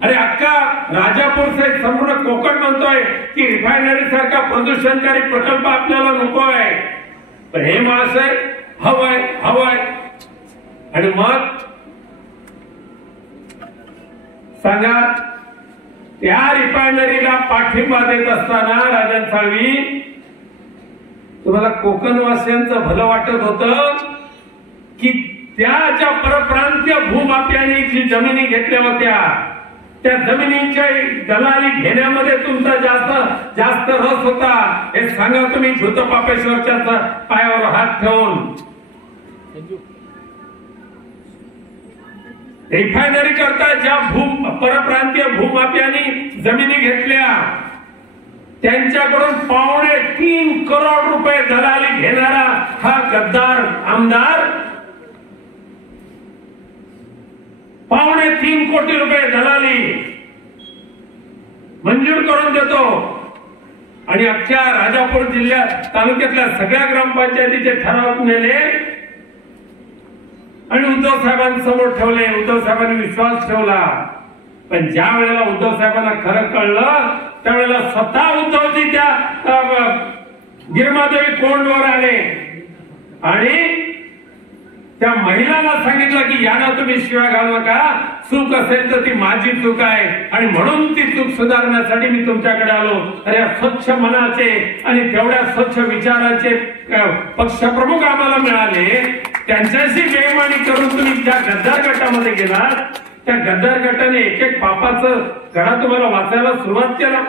अरे अख्खा राजापूर सहित संपूर्ण कोकण म्हणतोय की रिफायनरी सारखा प्रदूषणकारी प्रकल्प आपल्याला नको आहे, पण हे महाशय हवंय. आणि मग सांगा, त्या रिफायनरीला पाठिंबा देत असताना राजन साळवी तुम्हाला कोकणवासियांचं भलं वाटत होतं की त्या ज्या परप्रांतीय भूमाफियांनी जी जमिनी घेतल्या होत्या त्या जमिनीच्या दलाली घेण्यामध्ये तुमचा जास्त रस होता, हे सांगा तुम्ही झुतपापेश्वरच्या पायावर हात ठेवून. रिफायनरी करता ज्या परप्रांतीय भूमाफियांनी जमिनी घेतल्या त्यांच्याकडून 3.25 करोड रुपये दलाली घेणारा हा गद्दार आमदार 3.25 कोटी रुपये दलाली मंजूर करून देतो आणि अख्ख्या राजापूर जिल्ह्यात तालुक्यातल्या सगळ्या ग्रामपंचायतीचे ठराव नेले आणि उद्धव साहेबांसमोर ठेवले. उद्धव साहेबांनी विश्वास ठेवला, पण ज्या वेळेला उद्धव साहेबांना खरं कळलं त्यावेळेला स्वतः उद्धवजी त्या गिरमादेवी कोंडवर आले आणि त्या महिलांना सांगितलं की यांना तुम्ही शिवाय घालू नका, चूक असेल तर ती माझी चूक आहे आणि म्हणून ती चूक सुधारण्यासाठी मी तुमच्याकडे आलो. अरे स्वच्छ मनाचे आणि तेवढ्या स्वच्छ विचाराचे पक्षप्रमुख आम्हाला मिळाले, त्यांच्याशी बेईमानी करून तुम्ही ज्या गद्दार गटामध्ये गेलात त्या गद्दार गटाने एक पापाचं घडा तुम्हाला वाचायला सुरुवात केला.